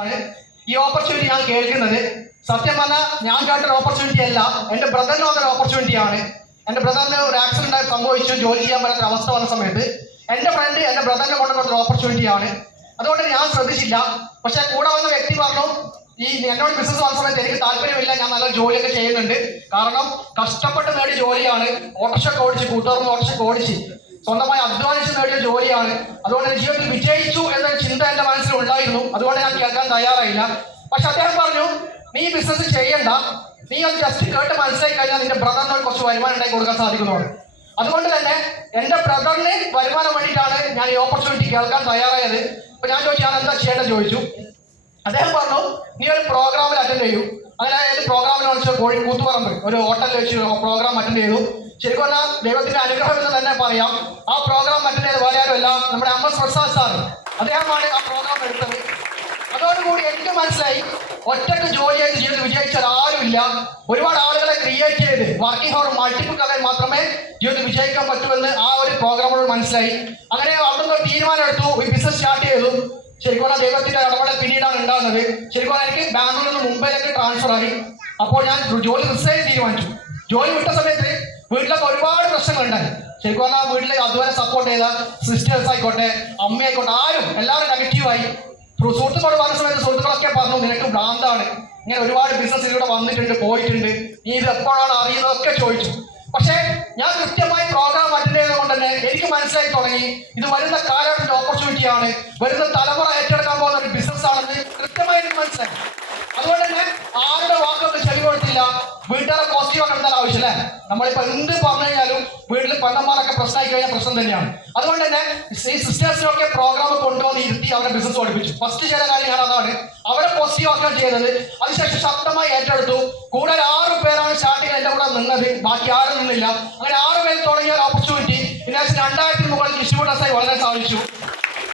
ആണ് ഈ ഓപ്പർച്യൂണിറ്റി ഞാൻ കേൾക്കുന്നത്. സത്യം പറഞ്ഞാൽ ഞാൻ കേട്ടൊരു ഓപ്പർച്യൂണിറ്റി അല്ല, എൻ്റെ ബ്രദറിന് വന്നൊരു ഓപ്പർച്യൂണിറ്റിയാണ്. എൻ്റെ ബ്രദറിന് ഒരു ആക്സിഡന്റ് ആയി സംഭവിച്ചു, ജോലി ചെയ്യാൻ പറ്റാത്ത അവസ്ഥ വന്ന സമയത്ത് എൻ്റെ ഫ്രണ്ട് എൻ്റെ ബ്രദറിനെ കൊണ്ടുവന്നൊരു ഓപ്പർച്യൂണിറ്റിയാണ്. അതുകൊണ്ട് ഞാൻ ശ്രദ്ധിച്ചില്ല. പക്ഷെ കൂടെ വന്ന വ്യക്തി പറഞ്ഞു, എന്നോട് ബിസിനസ് വന്ന സമയത്ത് എനിക്ക് താല്പര്യമില്ല, ഞാൻ നല്ല ജോലിയൊക്കെ ചെയ്യുന്നുണ്ട്. കാരണം കഷ്ടപ്പെട്ട് നേടിയ ജോലിയാണ്, ഓട്ടോറിക്ഷ ഓടിച്ച്, കൂട്ടുകാർന്ന് ഓട്ടോറിക്ഷ ഓടിച്ച് സ്വന്തമായി അധ്വാനിച്ച് നേടിയ ജോലിയാണ്. അതുകൊണ്ട് ജീവിതത്തിൽ വിജയിച്ചു എന്നൊരു ചിന്ത എൻ്റെ മനസ്സിൽ ഉണ്ടായിരുന്നു. അതുകൊണ്ട് ഞാൻ കേൾക്കാൻ തയ്യാറായില്ല. പക്ഷെ അദ്ദേഹം പറഞ്ഞു, നീ ബിസിനസ് ചെയ്യണ്ട, നീ അത് ജസ്റ്റ് കേട്ട് മനസ്സിലാക്കി കഴിഞ്ഞാൽ നിന്റെ ബ്രദറിന് കുറച്ച് വരുമാനം ഉണ്ടാക്കി കൊടുക്കാൻ സാധിക്കുന്നതാണ്. അതുകൊണ്ട് തന്നെ എൻ്റെ ബ്രദറിന് വരുമാനം വേണ്ടിയിട്ടാണ് ഞാൻ ഈ ഓപ്പർച്യൂണിറ്റി കേൾക്കാൻ തയ്യാറായത്. അപ്പൊ ഞാൻ ചോദിച്ചു, ഞാൻ എന്താ ചെയ്യേണ്ടത് ചോദിച്ചു. അദ്ദേഹം പറഞ്ഞു, നീ ഒരു പ്രോഗ്രാമിൽ അറ്റൻഡ് ചെയ്യൂ. അങ്ങനെ ഏത് പ്രോഗ്രാമിൽ വെച്ചാൽ കൂത്തുപറമ്പ് ഒരു ഹോട്ടലിൽ വെച്ച് പ്രോഗ്രാം അറ്റൻഡ് ചെയ്തു. ശരിക്കും പറഞ്ഞാൽ ദൈവത്തിന്റെ അനുഗ്രഹം എന്ന് തന്നെ പറയാം. ആ പ്രോഗ്രാം അറ്റൻഡ് ചെയ്ത് വേറെ ആരുമല്ല, നമ്മുടെ MS പ്രസാദ് സാർ, അദ്ദേഹമാണ് ആ പ്രോഗ്രാം എടുത്തത്. അതോടുകൂടി എനിക്ക് മനസ്സിലായി, ഒറ്റക്ക് ജോലി ചെയ്ത് ജീവിതത്തിൽ വിജയിച്ച ആരുമില്ല. ഒരുപാട് ആളുകളെ ക്രിയേറ്റ് ചെയ്ത് വർക്കിംഗ് ഫോർ മൾട്ടിപ്പിൾ കഥയിൽ മാത്രമേ ജീവിതത്തിൽ വിജയിക്കാൻ പറ്റുമെന്ന് ആ ഒരു പ്രോഗ്രാമോട് മനസ്സിലായി. അങ്ങനെ അവിടുന്ന് തീരുമാനം എടുത്തു, ഈ ബിസിനസ് സ്റ്റാർട്ട് ചെയ്തു. ശരിക്കും ദൈവത്തിന്റെ ഇടപെടൽ പിന്നീടാണ് ഉണ്ടാകുന്നത്. ശരിക്കും എനിക്ക് ബാംഗ്ലൂരിൽ നിന്ന് മുംബൈയിലേക്ക് ട്രാൻസ്ഫർ ആയി. അപ്പോൾ ഞാൻ ജോലി റിസൈൻ തീരുമാനിച്ചു. ജോലി വിട്ട സമയത്ത് വീട്ടിലൊക്കെ ഒരുപാട് പ്രശ്നങ്ങളുണ്ടായി. ശരിക്കും പറഞ്ഞാൽ വീട്ടിലേക്ക് അതുവരെ സപ്പോർട്ട് ചെയ്ത സിസ്റ്റേഴ്സ് ആയിക്കോട്ടെ, അമ്മയായിക്കോട്ടെ, ആരും എല്ലാവരും നെഗറ്റീവായി. സുഹൃത്തുക്കളോട് പറഞ്ഞ സമയത്ത് സുഹൃത്തുക്കളൊക്കെ പറഞ്ഞു, നിനക്ക് ഭ്രാന്താണ്, ഇങ്ങനെ ഒരുപാട് ബിസിനസ് ഇവിടെ വന്നിട്ടുണ്ട്, പോയിട്ടുണ്ട്, നീ ഇത് എപ്പോഴാണ് അറിയുന്നതൊക്കെ ചോദിച്ചു. പക്ഷേ ഞാൻ കൃത്യമായി പ്രോഗ്രാം അറ്റൻഡ് ചെയ്തത് കൊണ്ട് തന്നെ എനിക്ക് മനസ്സിലായി തുടങ്ങി, ഇത് വരുന്ന കാലഘട്ടത്തിന്റെ ഓപ്പർച്യൂണിറ്റിയാണ്, വരുന്ന തലമുറ ഏറ്റെടുക്കാൻ പോകുന്ന ഒരു ബിസിനസ് ആണെന്ന് കൃത്യമായി എനിക്ക് മനസ്സിലായി. അതുകൊണ്ട് തന്നെ ആരുടെ വാക്കൊക്കെ ചെവി കൊടുത്തില്ല. വീട്ടുകാരെ പോസിറ്റീവ് ആക്കാൻ എന്തായാലും ആവശ്യമല്ലേ. നമ്മളിപ്പോ എന്ത് പറഞ്ഞു കഴിഞ്ഞാലും വീട്ടിൽ പെണ്ണന്മാരൊക്കെ പ്രശ്നമായി കഴിഞ്ഞാൽ പ്രശ്നം തന്നെയാണ്. അതുകൊണ്ട് തന്നെ ഈ സിസ്റ്റേഴ്സിനൊക്കെ പ്രോഗ്രാം കൊണ്ടുവന്ന് ഇരുത്തി അവരെ ബിസിനസ് പഠിപ്പിച്ചു. ഫസ്റ്റ് ചെയ്ത കാര്യം ഞാൻ അതാണ്, അവരെ പോസിറ്റീവ് ആക്കാൻ ചെയ്തത്. അതിനുശേഷം ശക്തമായി ഏറ്റെടുത്തു. കൂടുതൽ 6 പേരാണ് സ്റ്റാർട്ടിങ്ങിൽ എൻ്റെ കൂടെ നിന്നത്, ബാക്കി ആരും നിന്നില്ല. അങ്ങനെ 6 പേര് തുടങ്ങിയ ഓപ്പർച്യൂണിറ്റി പിന്നെ 2000 മുകളിൽ ഡിസ്ട്രിബ്യൂട്ടേഴ്സായി വളരെ സാധിച്ചു.